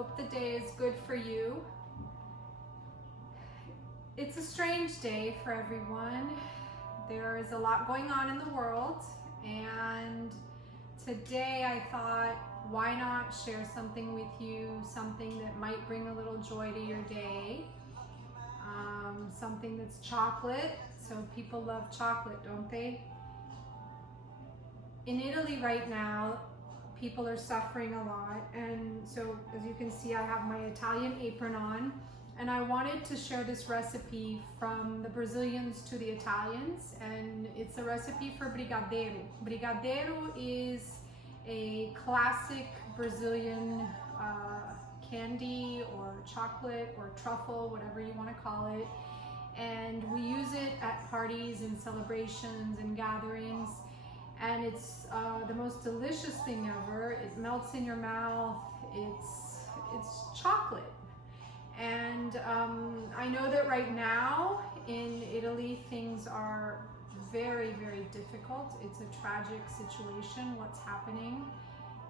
Hope the day is good for you. It's a strange day for everyone. There is a lot going on in the world, and today I thought, why not share something with you, something that might bring a little joy to your day. Something that's chocolate. So people love chocolate, don't they? In Italy right now, people are suffering a lot, and so as you can see, I have my Italian apron on, and I wanted to share this recipe from the Brazilians to the Italians, and it's a recipe for brigadeiro. Brigadeiro is a classic Brazilian candy or chocolate or truffle, whatever you want to call it, and we use it at parties and celebrations and gatherings. And it's the most delicious thing ever. It melts in your mouth. It's chocolate. And I know that right now in Italy things are very, very difficult. It's a tragic situation, what's happening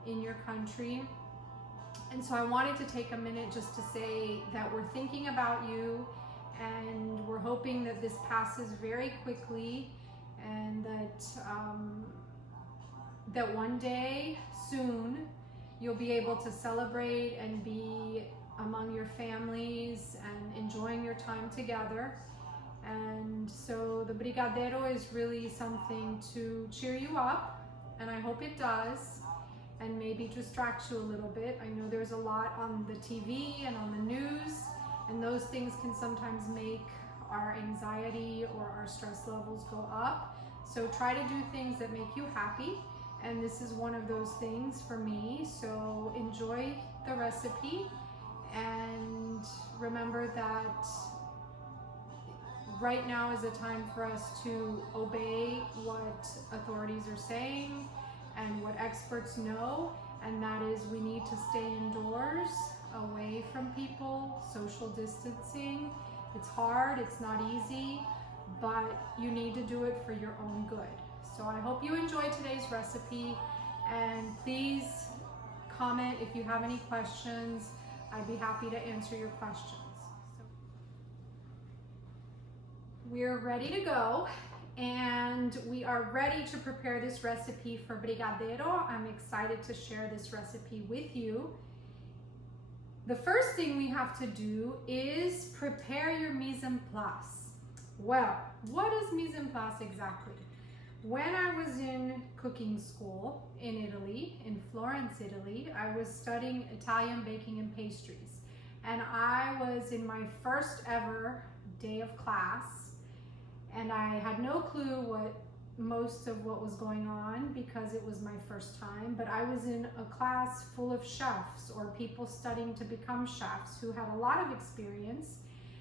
in your country. And so I wanted to take a minute just to say that we're thinking about you, and we're hoping that this passes very quickly, and that one day soon you'll be able to celebrate and be among your families and enjoying your time together. And so the brigadeiro is really something to cheer you up, and I hope it does, and maybe distract you a little bit. I know there's a lot on the TV and on the news, and those things can sometimes make our anxiety or our stress levels go up. So try to do things that make you happy, and this is one of those things for me. So enjoy the recipe, and remember that right now is a time for us to obey what authorities are saying and what experts know, and that is we need to stay indoors, away from people, social distancing. It's hard, it's not easy, but you need to do it for your own good. So I hope you enjoyed today's recipe, and please comment if you have any questions. I'd be happy to answer your questions. We're ready to go, and we are ready to prepare this recipe for brigadeiro. I'm excited to share this recipe with you. The first thing we have to do is prepare your mise en place. Well, what is mise en place exactly? When I was in cooking school in Italy, in Florence, Italy, I was studying Italian baking and pastries. And I was in my first ever day of class, and I had no clue what most of what was going on because it was my first time, but I was in a class full of chefs or people studying to become chefs who had a lot of experience.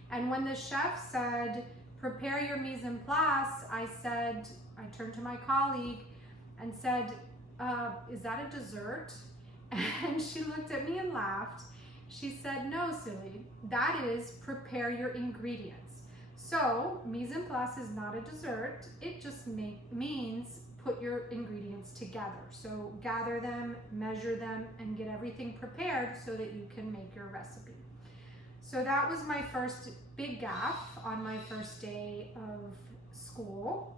And when the chef said, prepare your mise en place, I turned to my colleague and said, is that a dessert? And she looked at me and laughed. She said, no, silly, that is prepare your ingredients. So mise en place is not a dessert. It just means put your ingredients together. So gather them, measure them, and get everything prepared so that you can make your recipe. So that was my first big gaffe on my first day of school.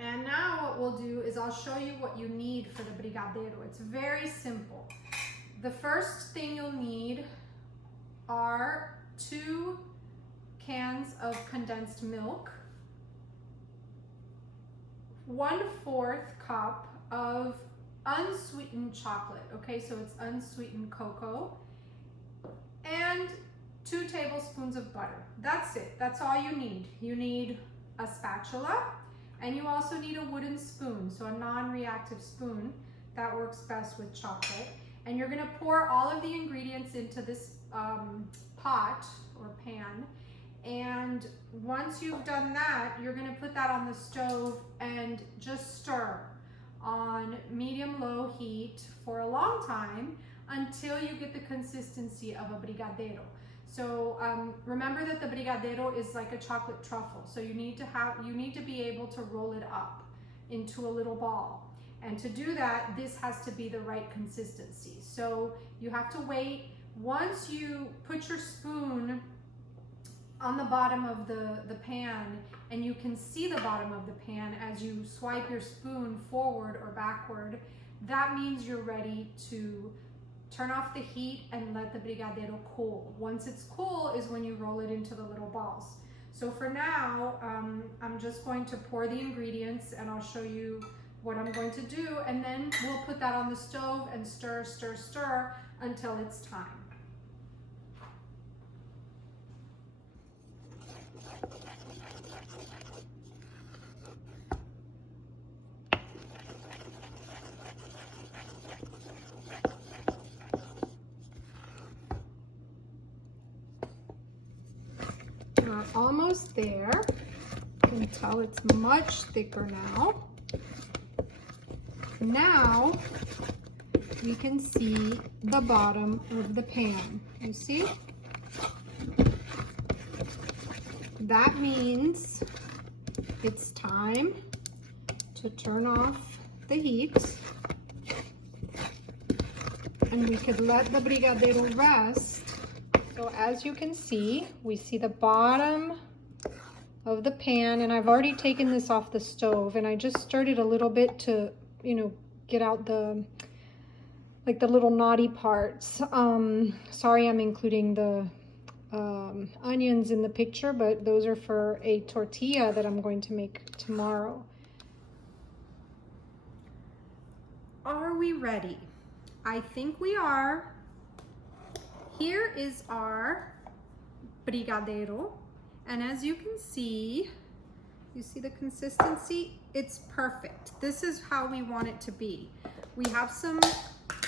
And now what we'll do is I'll show you what you need for the brigadeiro. It's very simple. The first thing you'll need are 2 cans of condensed milk, 1/4 cup of unsweetened chocolate, okay, so it's unsweetened cocoa, and 2 tablespoons of butter. That's it, that's all you need. You need a spatula, and you also need a wooden spoon, so a non-reactive spoon. That works best with chocolate. And you're gonna pour all of the ingredients into this pot or pan. And once you've done that, you're gonna put that on the stove and just stir on medium-low heat for a long time until you get the consistency of a brigadeiro. So remember that the brigadeiro is like a chocolate truffle. So you need to be able to roll it up into a little ball. And to do that, this has to be the right consistency. So you have to wait once you put your spoon on the bottom of the pan, and you can see the bottom of the pan as you swipe your spoon forward or backward, that means you're ready to turn off the heat and let the brigadeiro cool. Once it's cool is when you roll it into the little balls. So for now, I'm just going to pour the ingredients and I'll show you what I'm going to do, and then we'll put that on the stove and stir, stir, stir until it's time. We're almost there. You can tell it's much thicker now. Now we can see the bottom of the pan. You see? That means it's time to turn off the heat, and we could let the brigadeiro rest. So as you can see, we see the bottom of the pan, and I've already taken this off the stove, and I just stirred it a little bit to, you know, get out the little knotty parts. Sorry I'm including the onions in the picture, but those are for a tortilla that I'm going to make tomorrow. Are we ready? I think we are. Here is our brigadeiro, and as you can see, you see the consistency? It's perfect. This is how we want it to be. We have some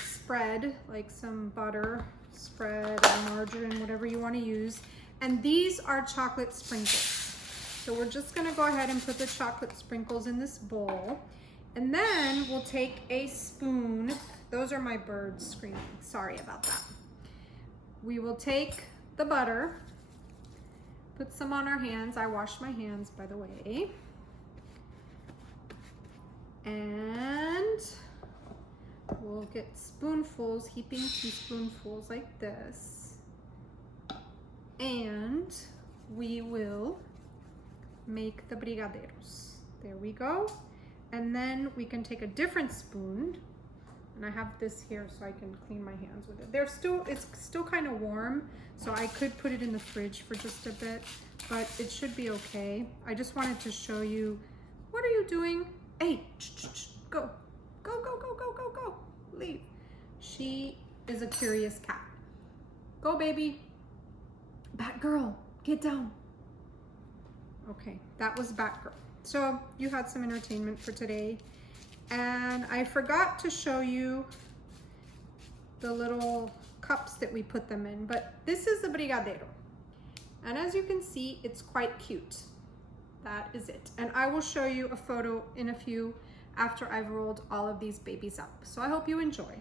spread, like some butter spread or margarine, whatever you want to use, and these are chocolate sprinkles. So we're just going to go ahead and put the chocolate sprinkles in this bowl, and then we'll take a spoon. Those are my birds screaming. Sorry about that. We will take the butter, put some on our hands. I washed my hands, by the way. And we'll get spoonfuls, heaping teaspoonfuls like this. And we will make the brigadeiros. There we go. And then we can take a different spoon, and I have this here so I can clean my hands with it. It's still kind of warm, so I could put it in the fridge for just a bit, but it should be okay. I just wanted to show you. What are you doing? Hey, go, go, go, go, go, go, go, leave. She is a curious cat. Go, baby. Bat girl, get down. Okay, that was Bat girl. So you had some entertainment for today. And I forgot to show you the little cups that we put them in, but this is the brigadeiro. And as you can see, it's quite cute. That is it. And I will show you a photo in a few after I've rolled all of these babies up. So I hope you enjoy.